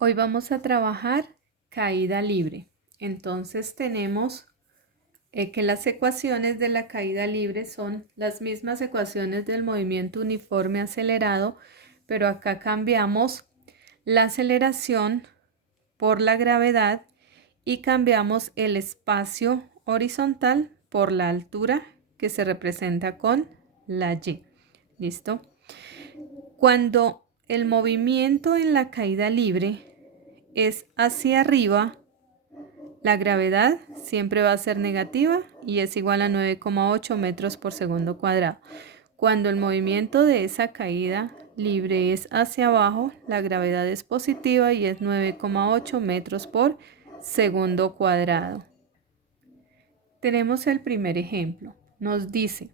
Hoy vamos a trabajar caída libre. Entonces tenemos que las ecuaciones de la caída libre son las mismas ecuaciones del movimiento uniforme acelerado, pero acá cambiamos la aceleración por la gravedad y cambiamos el espacio horizontal por la altura que se representa con la Y. ¿Listo? Cuando el movimiento en la caída libre es hacia arriba, la gravedad siempre va a ser negativa y es igual a 9,8 metros por segundo cuadrado. Cuando el movimiento de esa caída libre es hacia abajo, la gravedad es positiva y es 9,8 metros por segundo cuadrado. Tenemos el primer ejemplo. Nos dice,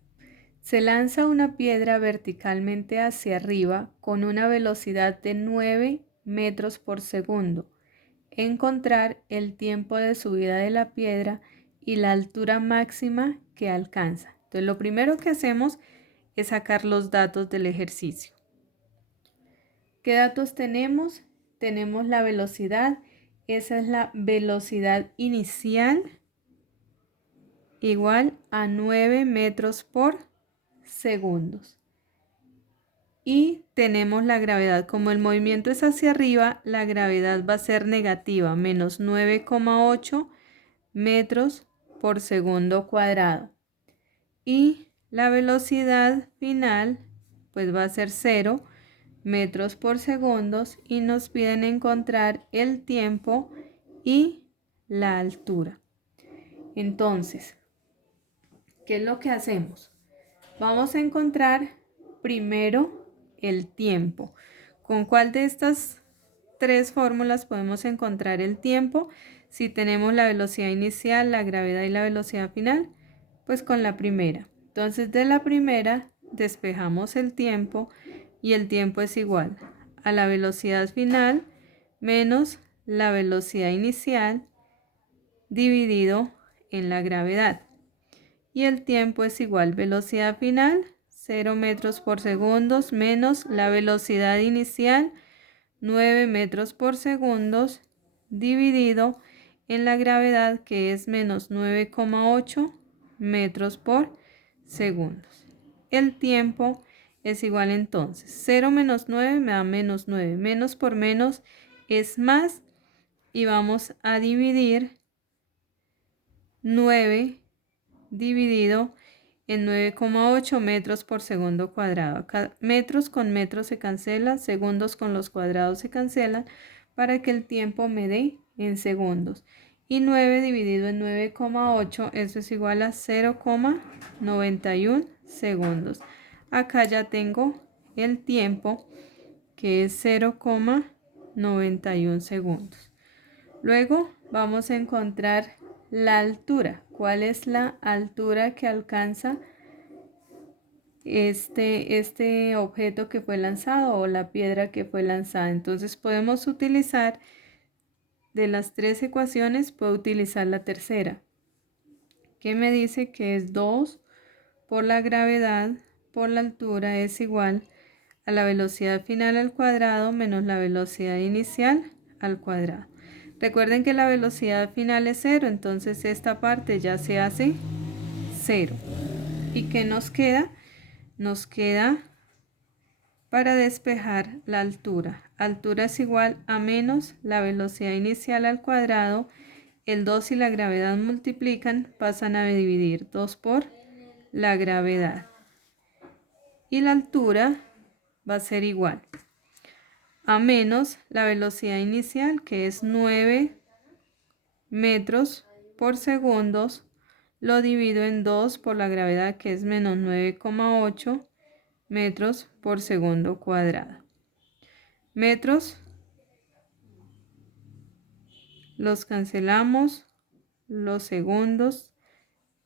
se lanza una piedra verticalmente hacia arriba con una velocidad de 9 metros por segundo. Encontrar el tiempo de subida de la piedra y la altura máxima que alcanza. Entonces, lo primero que hacemos es sacar los datos del ejercicio. ¿Qué datos tenemos? Tenemos la velocidad. Esa es la velocidad inicial, igual a 9 metros por segundo. Y tenemos la gravedad. Como el movimiento es hacia arriba, la gravedad va a ser negativa, menos 9,8 metros por segundo cuadrado. Y la velocidad final pues va a ser 0 metros por segundo y nos piden encontrar el tiempo y la altura. Entonces, ¿qué es lo que hacemos? Vamos a encontrar primero el tiempo. ¿Con cuál de estas tres fórmulas podemos encontrar el tiempo? Si tenemos la velocidad inicial, la gravedad y la velocidad final, pues con la primera. Entonces de la primera despejamos el tiempo y el tiempo es igual a la velocidad final menos la velocidad inicial dividido en la gravedad. Y el tiempo es igual velocidad final 0 metros por segundo menos la velocidad inicial 9 metros por segundo dividido en la gravedad que es menos 9,8 metros por segundo. El tiempo es igual entonces 0 menos 9 me da menos 9, menos por menos es más y vamos a dividir 9 dividido en 9,8 metros por segundo cuadrado. Acá metros con metros se cancela, segundos con los cuadrados se cancelan para que el tiempo me dé en segundos. Y 9 dividido en 9,8, eso es igual a 0,91 segundos. Acá ya tengo el tiempo que es 0,91 segundos. Luego vamos a encontrar la altura. ¿Cuál es la altura que alcanza este objeto que fue lanzado o la piedra que fue lanzada? Entonces podemos utilizar, de las tres ecuaciones, puedo utilizar la tercera, que me dice que es 2 por la gravedad por la altura es igual a la velocidad final al cuadrado menos la velocidad inicial al cuadrado. Recuerden que la velocidad final es 0, entonces esta parte ya se hace 0. ¿Y qué nos queda? Nos queda para despejar la altura. Altura es igual a menos la velocidad inicial al cuadrado. El 2 y la gravedad multiplican, pasan a dividir 2 por la gravedad. Y la altura va a ser igual a menos la velocidad inicial, que es 9 metros por segundo, lo divido en 2 por la gravedad, que es menos 9,8 metros por segundo cuadrado. Metros los cancelamos, los segundos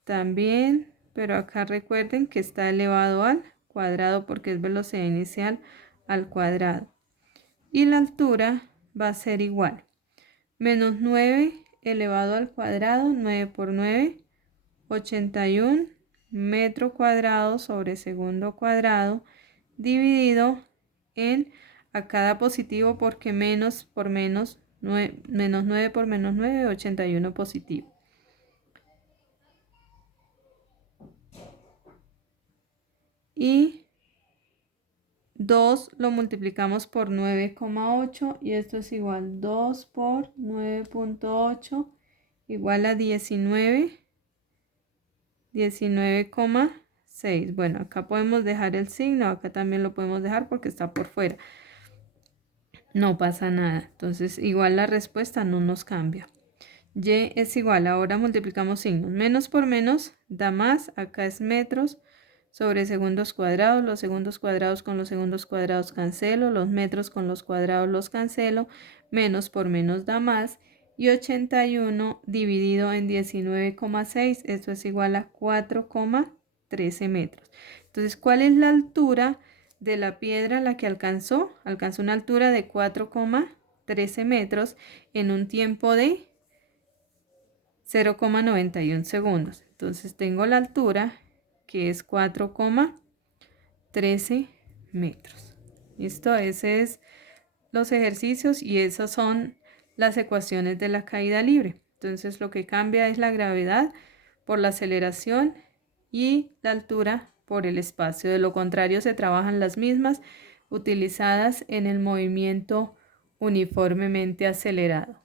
también, pero acá recuerden que está elevado al cuadrado porque es velocidad inicial al cuadrado. Y la altura va a ser igual. Menos 9 elevado al cuadrado, 9 por 9, 81 metro cuadrado sobre segundo cuadrado, dividido en a cada positivo porque menos por menos, menos 9 por menos 9, 81 positivo. Y 2 lo multiplicamos por 9,8 y esto es igual 2 por 9,8 igual a 19,6. Bueno, acá podemos dejar el signo, acá también lo podemos dejar porque está por fuera. No pasa nada, entonces igual la respuesta no nos cambia. Y es igual, ahora multiplicamos signos. Menos por menos da más, acá es metros sobre segundos cuadrados. Los segundos cuadrados con los segundos cuadrados cancelo, los metros con los cuadrados los cancelo. Menos por menos da más. Y 81 dividido en 19,6, esto es igual a 4,13 metros. Entonces, ¿cuál es la altura de la piedra a la que alcanzó? Alcanzó una altura de 4,13 metros en un tiempo de 0,91 segundos. Entonces tengo la altura que es 4,13 metros. ¿Listo? Ese es los ejercicios y esas son las ecuaciones de la caída libre. Entonces lo que cambia es la gravedad por la aceleración y la altura por el espacio. De lo contrario se trabajan las mismas utilizadas en el movimiento uniformemente acelerado.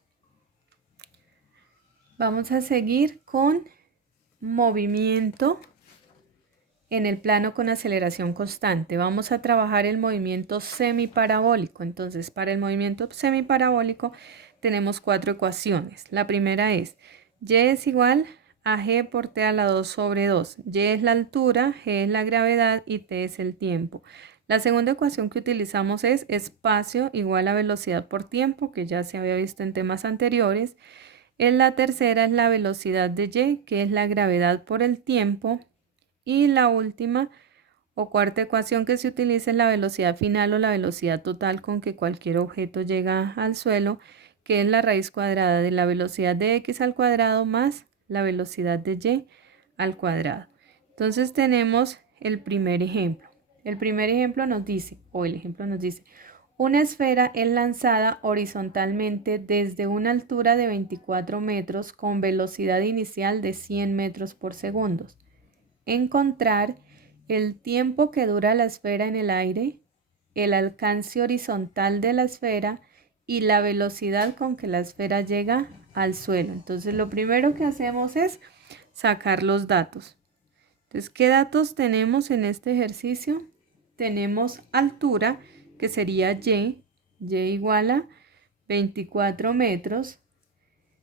Vamos a seguir con movimiento en el plano con aceleración constante. Vamos a trabajar el movimiento semiparabólico. Entonces, para el movimiento semiparabólico tenemos 4 ecuaciones. La primera es y es igual a g por t a la 2 sobre 2. Y es la altura, g es la gravedad y t es el tiempo. La segunda ecuación que utilizamos es espacio igual a velocidad por tiempo, que ya se había visto en temas anteriores. La tercera es la velocidad de y, que es la gravedad por el tiempo. Y la última o cuarta ecuación que se utiliza es la velocidad final o la velocidad total con que cualquier objeto llega al suelo, que es la raíz cuadrada de la velocidad de x al cuadrado más la velocidad de y al cuadrado. Entonces tenemos el primer ejemplo. El primer ejemplo nos dice, una esfera es lanzada horizontalmente desde una altura de 24 metros con velocidad inicial de 100 metros por segundo. Encontrar el tiempo que dura la esfera en el aire, el alcance horizontal de la esfera y la velocidad con que la esfera llega al suelo. Entonces lo primero que hacemos es sacar los datos. Entonces, ¿qué datos tenemos en este ejercicio? Tenemos altura, que sería y igual a 24 metros.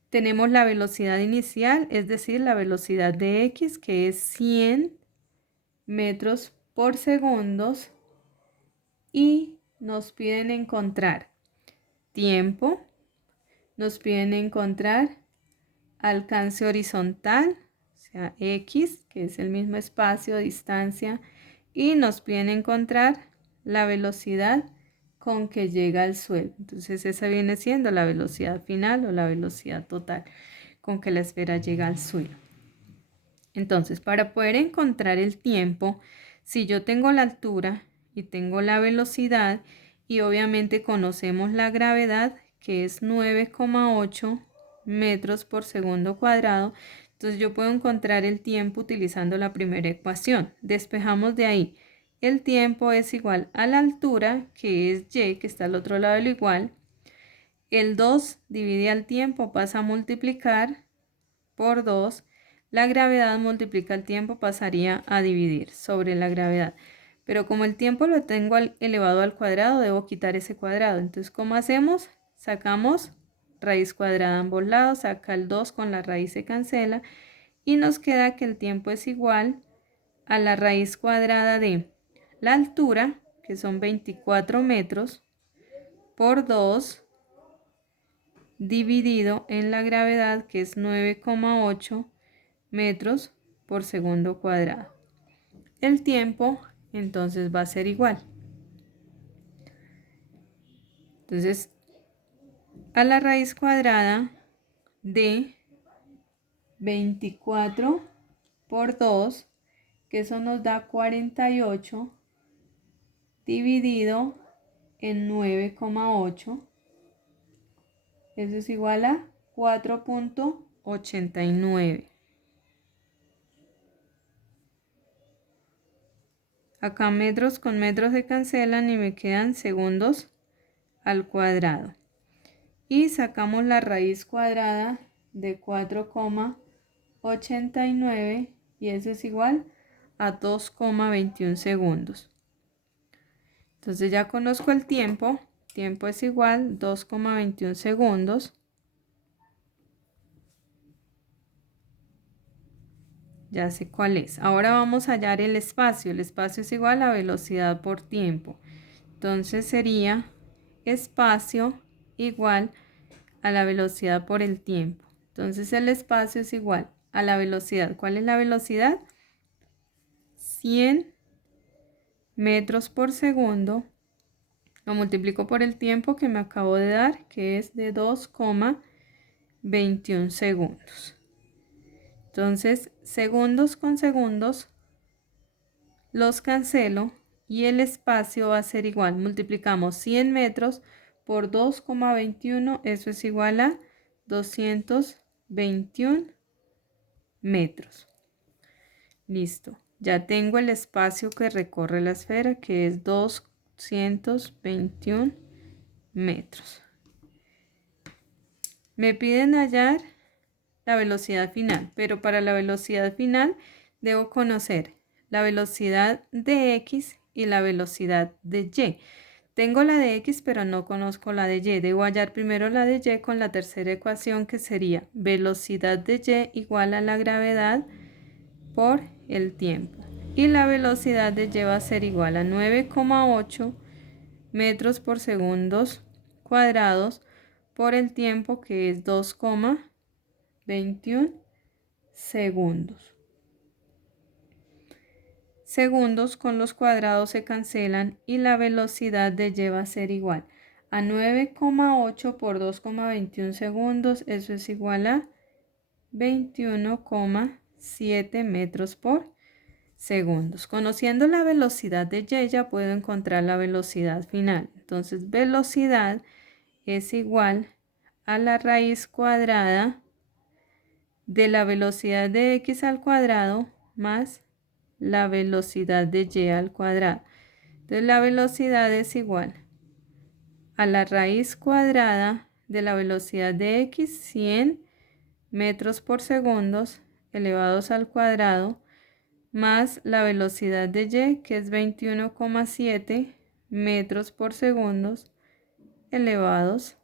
Tenemos la velocidad inicial, es decir, la velocidad de x, que es 100 metros por segundo. Y nos piden encontrar tiempo, nos piden encontrar alcance horizontal, o sea, x, que es el mismo espacio, distancia, y nos piden encontrar la velocidad con que llega al suelo. Entonces esa viene siendo la velocidad final o la velocidad total con que la esfera llega al suelo. Entonces, para poder encontrar el tiempo, si yo tengo la altura y tengo la velocidad y obviamente conocemos la gravedad, que es 9,8 metros por segundo cuadrado, entonces yo puedo encontrar el tiempo utilizando la primera ecuación. Despejamos de ahí. El tiempo es igual a la altura, que es y, que está al otro lado de lo igual. El 2 divide al tiempo, pasa a multiplicar por 2. La gravedad multiplica el tiempo, pasaría a dividir sobre la gravedad. Pero como el tiempo lo tengo elevado al cuadrado, debo quitar ese cuadrado. Entonces, ¿cómo hacemos? Sacamos raíz cuadrada a ambos lados, acá el 2 con la raíz se cancela y nos queda que el tiempo es igual a la raíz cuadrada de la altura, que son 24 metros, por 2, dividido en la gravedad, que es 9,8 metros por segundo cuadrado. El tiempo entonces va a ser igual. Entonces, a la raíz cuadrada de 24 por 2, que eso nos da 48, dividido en 9,8. Eso es igual a 4,89. Acá metros con metros se cancelan y me quedan segundos al cuadrado. Y sacamos la raíz cuadrada de 4,89 y eso es igual a 2,21 segundos. Entonces ya conozco el tiempo. Tiempo es igual 2,21 segundos. Ya sé cuál es. Ahora vamos a hallar el espacio. El espacio es igual a velocidad por tiempo. Entonces sería espacio igual a la velocidad por el tiempo. Entonces el espacio es igual a la velocidad. ¿Cuál es la velocidad? 100 metros por segundo. Lo multiplico por el tiempo que me acabo de dar, que es de 2,21 segundos. Entonces, segundos con segundos los cancelo y el espacio va a ser igual. Multiplicamos 100 metros por 2,21, eso es igual a 221 metros. Listo. Ya tengo el espacio que recorre la esfera, que es 221 metros. Me piden hallar la velocidad final, pero para la velocidad final debo conocer la velocidad de X y la velocidad de Y. Tengo la de X, pero no conozco la de Y. Debo hallar primero la de Y con la tercera ecuación, que sería velocidad de Y igual a la gravedad por el tiempo. Y la velocidad de Y va a ser igual a 9,8 metros por segundos cuadrados por el tiempo, que es 2,21 segundos. Segundos con los cuadrados se cancelan y la velocidad de Y va a ser igual a 9,8 por 2,21 segundos. Eso es igual a 21,7 metros por segundos. Conociendo la velocidad de Y ya puedo encontrar la velocidad final. Entonces velocidad es igual a la raíz cuadrada de la velocidad de X al cuadrado más la velocidad de Y al cuadrado. Entonces la velocidad es igual a la raíz cuadrada de la velocidad de X, 100 metros por segundo elevados al cuadrado, más la velocidad de Y, que es 21,7 metros por segundo elevados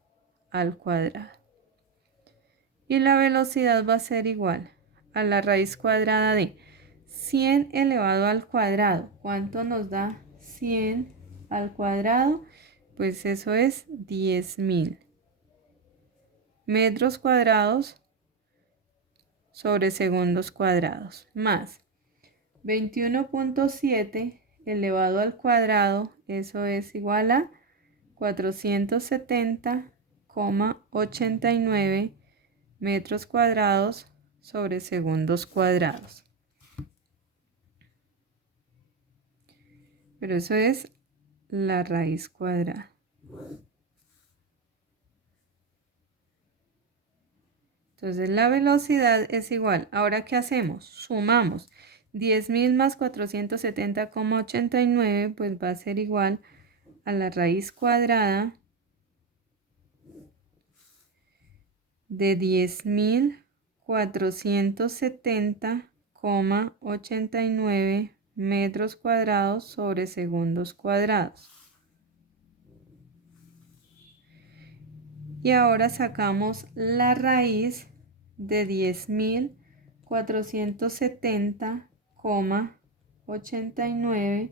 al cuadrado. Y la velocidad va a ser igual a la raíz cuadrada de 100 elevado al cuadrado. ¿Cuánto nos da 100 al cuadrado? Pues eso es 10.000 metros cuadrados sobre segundos cuadrados, más 21,7 elevado al cuadrado, eso es igual a 470,89 metros cuadrados sobre segundos cuadrados. Pero eso es la raíz cuadrada. Entonces la velocidad es igual. Ahora, ¿qué hacemos? Sumamos 10.000 más 470,89, pues va a ser igual a la raíz cuadrada de 10.470,89 metros cuadrados sobre segundos cuadrados. Y ahora sacamos la raíz de 10.470,89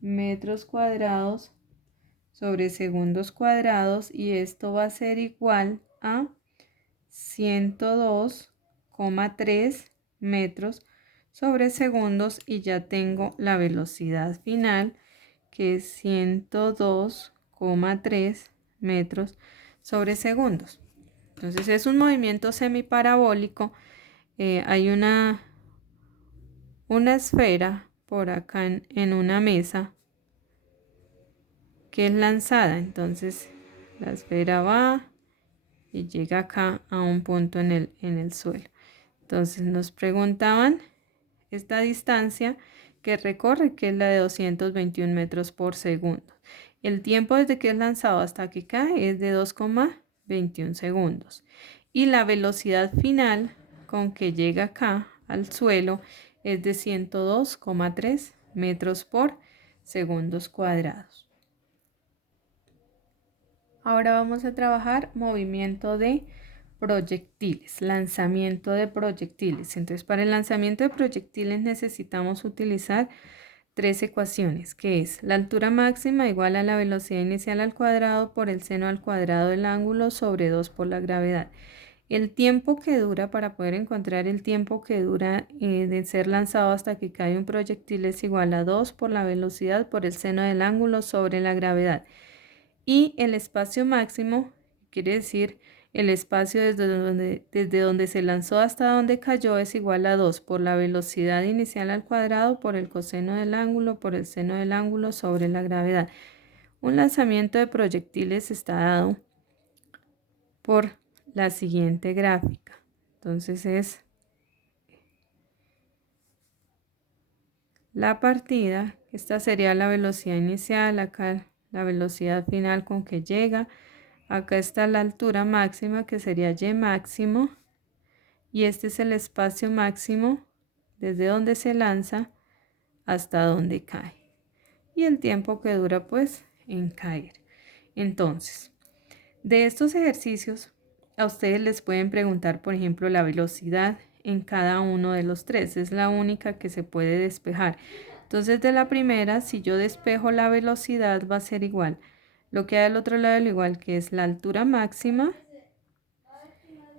metros cuadrados sobre segundos cuadrados, y esto va a ser igual a 102,3 metros sobre segundos, y ya tengo la velocidad final, que es 102,3 metros sobre segundos. Entonces es un movimiento semiparabólico. Hay una esfera por acá en una mesa que es lanzada. Entonces la esfera va y llega acá a un punto en el suelo. Entonces nos preguntaban esta distancia que recorre, que es la de 221 metros por segundo. El tiempo desde que es lanzado hasta que cae es de 2,21 segundos. Y la velocidad final con que llega acá al suelo es de 102,3 metros por segundos cuadrados. Ahora vamos a trabajar movimiento de proyectiles, lanzamiento de proyectiles. Entonces, para el lanzamiento de proyectiles necesitamos utilizar tres ecuaciones, que es la altura máxima igual a la velocidad inicial al cuadrado por el seno al cuadrado del ángulo sobre 2 por la gravedad. El tiempo que dura, para poder encontrar el tiempo que dura de ser lanzado hasta que cae un proyectil, es igual a 2 por la velocidad por el seno del ángulo sobre la gravedad. Y el espacio máximo, quiere decir el espacio desde donde se lanzó hasta donde cayó, es igual a 2 por la velocidad inicial al cuadrado por el coseno del ángulo por el seno del ángulo sobre la gravedad. Un lanzamiento de proyectiles está dado por la siguiente gráfica. Entonces es la partida, esta sería la velocidad inicial, acá la velocidad final con que llega, acá está la altura máxima que sería y máximo, y este es el espacio máximo desde donde se lanza hasta donde cae, y el tiempo que dura pues en caer. Entonces, de estos ejercicios a ustedes les pueden preguntar, por ejemplo, la velocidad en cada uno de los tres, es la única que se puede despejar. Entonces, de la primera, si yo despejo la velocidad, va a ser igual lo que hay al otro lado del igual, que es la altura máxima,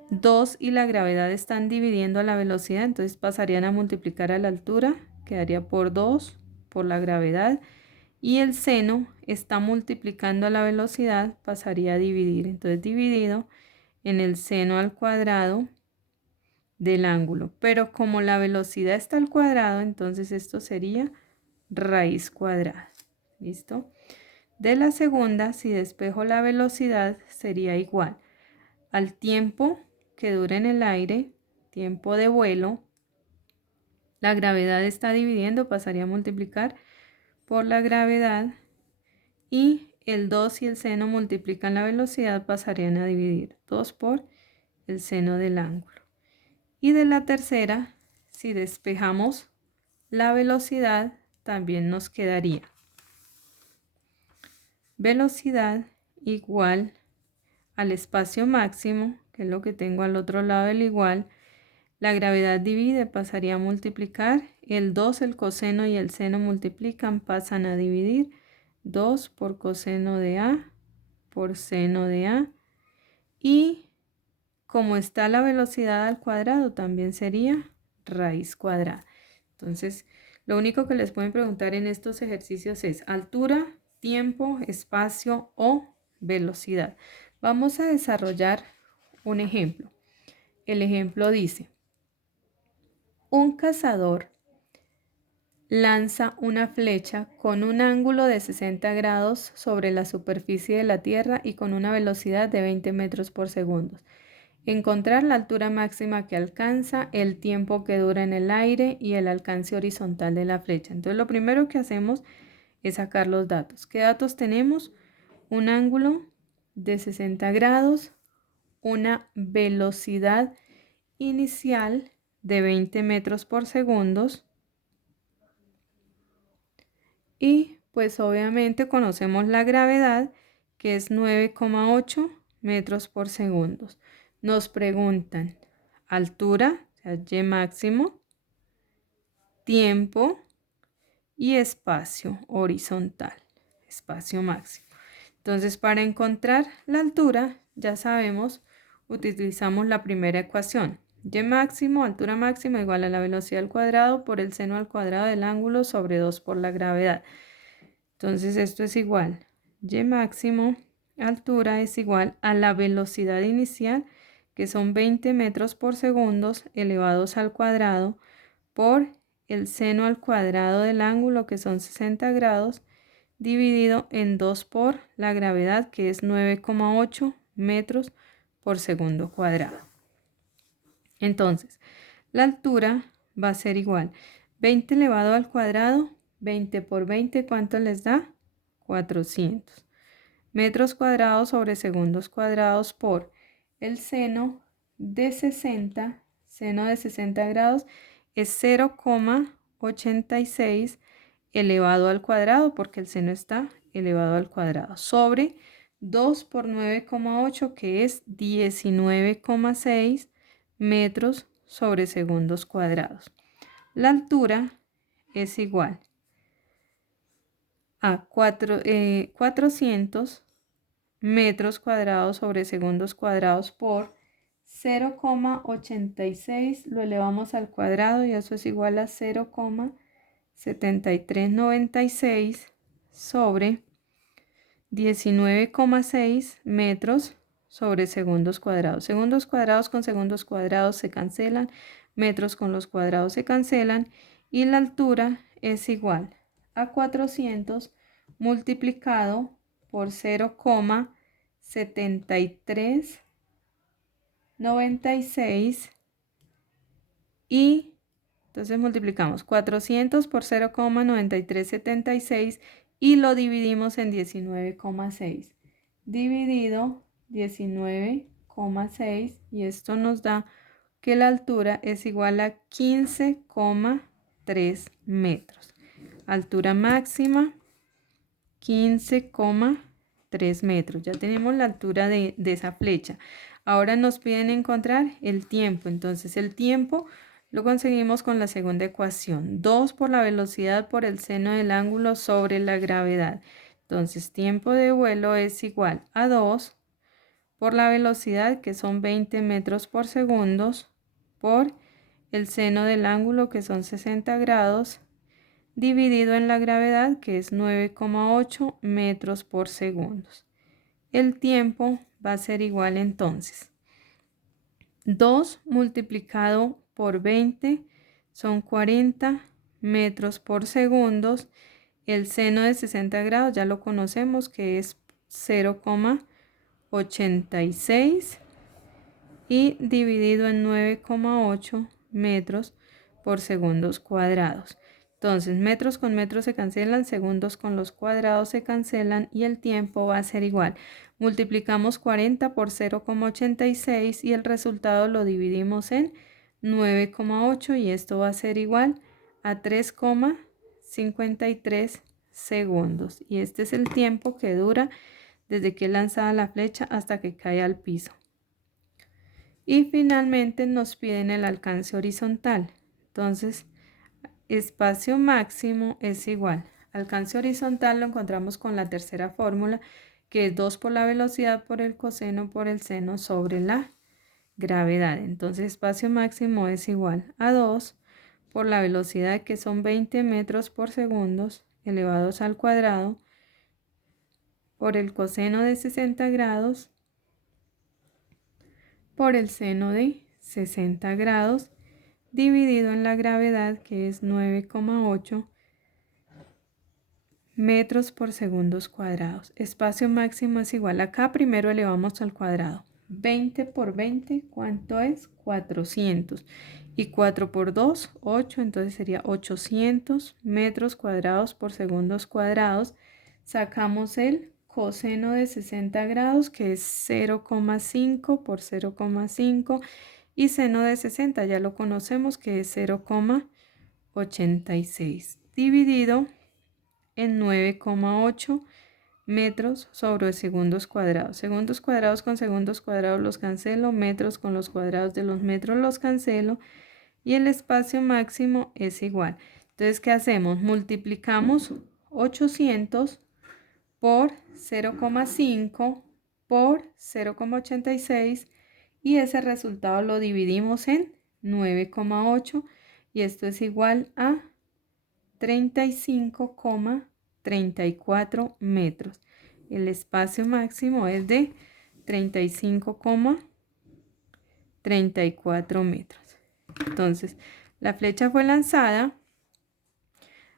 2 y la gravedad están dividiendo la velocidad, entonces pasarían a multiplicar a la altura, quedaría por 2 por la gravedad, y el seno está multiplicando a la velocidad, pasaría a dividir, entonces dividido en el seno al cuadrado del ángulo, pero como la velocidad está al cuadrado, entonces esto sería raíz cuadrada. ¿Listo? De la segunda, si despejo la velocidad, sería igual al tiempo que dura en el aire, tiempo de vuelo. La gravedad está dividiendo, pasaría a multiplicar por la gravedad, y el 2 y el seno multiplican la velocidad, pasarían a dividir 2 por el seno del ángulo. Y de la tercera, si despejamos la velocidad, también nos quedaría velocidad igual al espacio máximo, que es lo que tengo al otro lado del igual. La gravedad divide, pasaría a multiplicar. El 2, el coseno y el seno multiplican, pasan a dividir. 2 por coseno de A por seno de A. Y como está la velocidad al cuadrado, también sería raíz cuadrada. Entonces, lo único que les pueden preguntar en estos ejercicios es altura, tiempo, espacio o velocidad. Vamos a desarrollar un ejemplo. El ejemplo dice: un cazador lanza una flecha con un ángulo de 60 grados sobre la superficie de la Tierra y con una velocidad de 20 metros por segundo. Encontrar la altura máxima que alcanza, el tiempo que dura en el aire y el alcance horizontal de la flecha. Entonces, lo primero que hacemos es sacar los datos. ¿Qué datos tenemos? Un ángulo de 60 grados, una velocidad inicial de 20 metros por segundo, y pues obviamente conocemos la gravedad, que es 9,8 metros por segundo. Nos preguntan altura, o sea, y máximo, tiempo y espacio horizontal, espacio máximo. Entonces, para encontrar la altura, ya sabemos, utilizamos la primera ecuación. Y máximo, altura máxima, igual a la velocidad al cuadrado por el seno al cuadrado del ángulo sobre 2 por la gravedad. Entonces, esto es igual. Y máximo, altura, es igual a la velocidad inicial, que son 20 metros por segundo elevados al cuadrado por el seno al cuadrado del ángulo, que son 60 grados, dividido en 2 por la gravedad, que es 9,8 metros por segundo cuadrado. Entonces, la altura va a ser igual 20 elevado al cuadrado, 20 por 20, ¿cuánto les da? 400 metros cuadrados sobre segundos cuadrados por el seno de 60, seno de 60 grados es 0,86 elevado al cuadrado, porque el seno está elevado al cuadrado, sobre 2 por 9,8, que es 19,6 metros sobre segundos cuadrados. La altura es igual a 400 metros cuadrados sobre segundos cuadrados por 0,86 lo elevamos al cuadrado y eso es igual a 0,7396 sobre 19,6 metros sobre segundos cuadrados. Segundos cuadrados con segundos cuadrados se cancelan, metros con los cuadrados se cancelan y la altura es igual a 400 multiplicado por 0,7396 y entonces multiplicamos 400 por 0,9376 y lo dividimos en 19,6 dividido 19,6 y esto nos da que la altura es igual a 15,3 metros. Altura máxima 15,3 metros. Ya tenemos la altura de esa flecha. Ahora nos piden encontrar el tiempo. Entonces el tiempo lo conseguimos con la segunda ecuación. 2 por la velocidad por el seno del ángulo sobre la gravedad. Entonces tiempo de vuelo es igual a 2 por la velocidad, que son 20 metros por segundo, por el seno del ángulo, que son 60 grados, dividido en la gravedad, que es 9,8 metros por segundo. El tiempo va a ser igual entonces 2 multiplicado por 20 son 40 metros por segundo. El seno de 60 grados ya lo conocemos, que es 0,86 y dividido en 9,8 metros por segundos cuadrados. Entonces, metros con metros se cancelan, segundos con los cuadrados se cancelan y el tiempo va a ser igual. Multiplicamos 40 por 0,86 y el resultado lo dividimos en 9,8 y esto va a ser igual a 3,53 segundos. Y este es el tiempo que dura desde que es lanzada la flecha hasta que cae al piso. Y finalmente nos piden el alcance horizontal. Entonces, espacio máximo es igual. Alcance horizontal lo encontramos con la tercera fórmula, que es 2 por la velocidad por el coseno por el seno sobre la gravedad. Entonces, espacio máximo es igual a 2 por la velocidad, que son 20 metros por segundo elevados al cuadrado, por el coseno de 60 grados por el seno de 60 grados dividido en la gravedad, que es 9,8 metros por segundos cuadrados. Espacio máximo es igual, acá primero elevamos al cuadrado. 20 por 20, ¿cuánto es? 400. Y 4 por 2, 8, entonces sería 800 metros cuadrados por segundos cuadrados. Sacamos el coseno de 60 grados, que es 0,5 por 0,5. Y seno de 60, ya lo conocemos, que es 0,86. Dividido en 9,8 metros sobre segundos cuadrados. Segundos cuadrados con segundos cuadrados los cancelo, metros con los cuadrados de los metros los cancelo y el espacio máximo es igual. Entonces, ¿qué hacemos? Multiplicamos 800 por 0,5 por 0,86 y ese resultado lo dividimos en 9,8 y esto es igual a 35,34 metros. El espacio máximo es de 35,34 metros. Entonces, la flecha fue lanzada,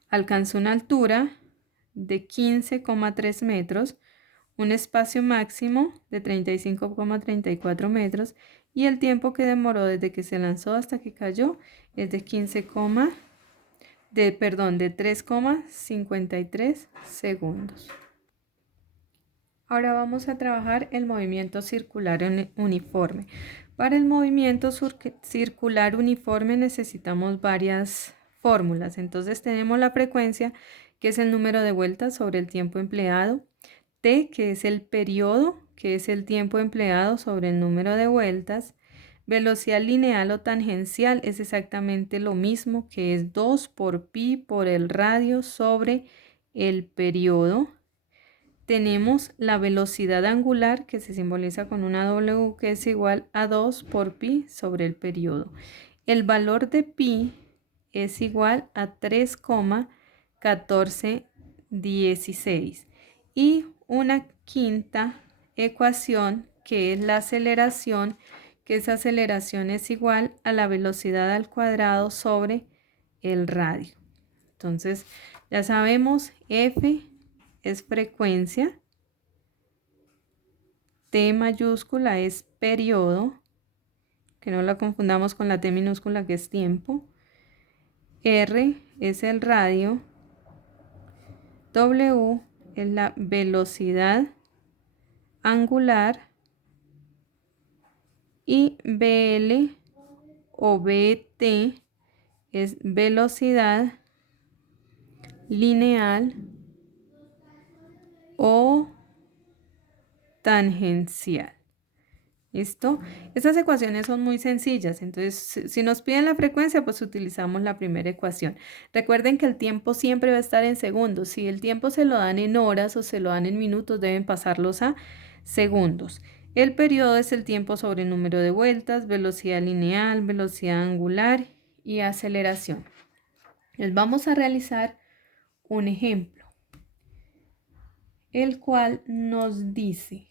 alcanzó una altura de 15,3 metros, un espacio máximo de 35,34 metros y el tiempo que demoró desde que se lanzó hasta que cayó es de 3,53 segundos. Ahora vamos a trabajar el movimiento circular uniforme. Para el movimiento circular uniforme necesitamos varias fórmulas. Entonces tenemos la frecuencia, que es el número de vueltas sobre el tiempo empleado. T, que es el periodo, que es el tiempo empleado sobre el número de vueltas. Velocidad lineal o tangencial es exactamente lo mismo, que es 2 por pi por el radio sobre el periodo. Tenemos la velocidad angular, que se simboliza con una W, que es igual a 2 por pi sobre el periodo. El valor de pi es igual a 3,1416. Y una quinta ecuación, que es la aceleración, que esa aceleración es igual a la velocidad al cuadrado sobre el radio. Entonces, ya sabemos, F es frecuencia, T mayúscula es periodo, que no la confundamos con la T minúscula que es tiempo, R es el radio, W es la velocidad angular y BL o BT es velocidad lineal o tangencial. ¿Listo? Estas ecuaciones son muy sencillas, entonces si nos piden la frecuencia, pues utilizamos la primera ecuación. Recuerden que el tiempo siempre va a estar en segundos. Si el tiempo se lo dan en horas o se lo dan en minutos, deben pasarlos a segundos. El periodo es el tiempo sobre el número de vueltas, velocidad lineal, velocidad angular y aceleración. Les vamos a realizar un ejemplo, el cual nos dice: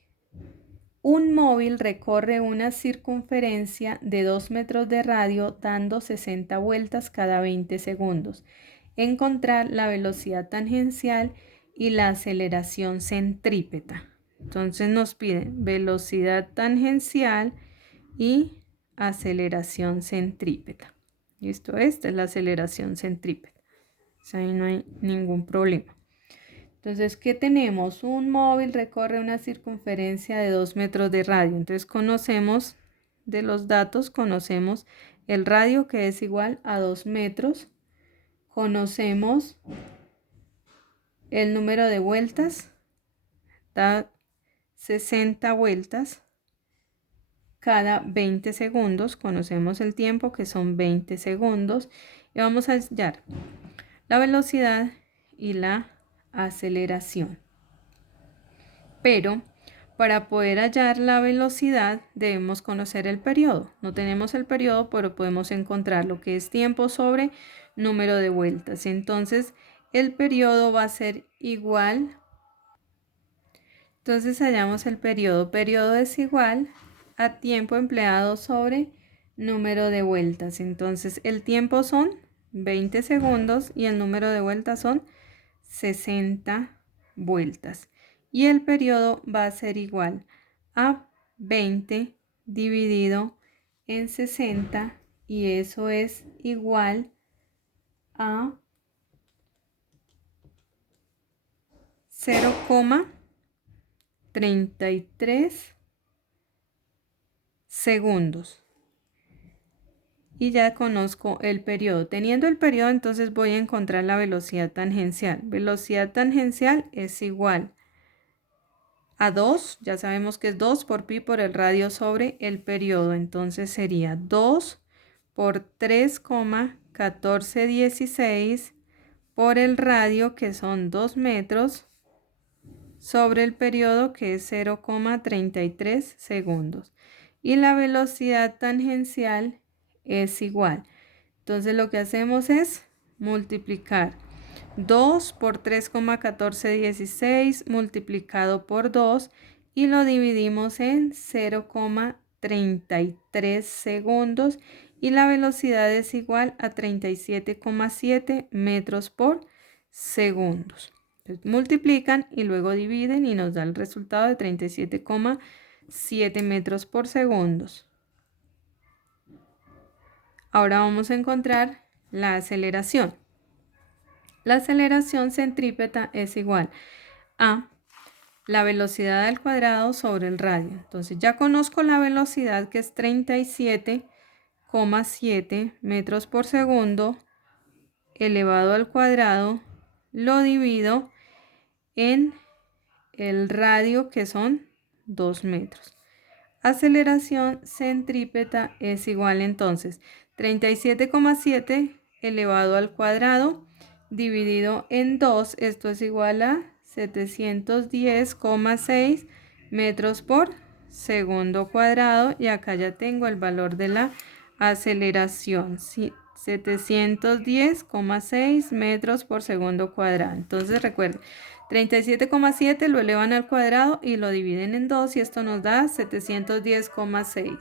un móvil recorre una circunferencia de 2 metros de radio dando 60 vueltas cada 20 segundos. Encontrar la velocidad tangencial y la aceleración centrípeta. Entonces nos piden velocidad tangencial y aceleración centrípeta. ¿Listo? Esta es la aceleración centrípeta. Ahí no hay ningún problema. Entonces, ¿qué tenemos? Un móvil recorre una circunferencia de 2 metros de radio. Entonces, conocemos de los datos, conocemos el radio, que es igual a 2 metros. Conocemos el número de vueltas, da 60 vueltas cada 20 segundos. Conocemos el tiempo, que son 20 segundos. Y vamos a hallar la velocidad y la aceleración. Pero para poder hallar la velocidad debemos conocer el periodo. No tenemos el periodo, pero podemos encontrar lo que es tiempo sobre número de vueltas. Entonces el periodo va a ser igual. Entonces hallamos el periodo. Periodo es igual a tiempo empleado sobre número de vueltas. Entonces el tiempo son 20 segundos y el número de vueltas son 60 vueltas. Y el periodo va a ser igual a 20 dividido en 60 y eso es igual a 0,33 segundos. Y ya conozco el periodo. Teniendo el periodo, entonces voy a encontrar la velocidad tangencial. Velocidad tangencial es igual a 2, ya sabemos que es 2 por pi por el radio sobre el periodo. Entonces sería 2 por 3,1416 por el radio, que son 2 metros, sobre el periodo, que es 0,33 segundos. Y la velocidad tangencial es igual. Entonces lo que hacemos es multiplicar 2 por 3,1416 multiplicado por 2 y lo dividimos en 0,33 segundos y la velocidad es igual a 37,7 metros por segundo. Entonces, multiplican y luego dividen y nos da el resultado de 37,7 metros por segundo. Ahora vamos a encontrar la aceleración. La aceleración centrípeta es igual a la velocidad al cuadrado sobre el radio. Entonces ya conozco la velocidad, que es 37,7 metros por segundo elevado al cuadrado, lo divido en el radio, que son 2 metros. Aceleración centrípeta es igual entonces 37,7 elevado al cuadrado dividido en 2, esto es igual a 710,6 metros por segundo cuadrado, y acá ya tengo el valor de la aceleración, 710,6 metros por segundo cuadrado. Entonces recuerden, 37,7 lo elevan al cuadrado y lo dividen en 2 y esto nos da 710,6.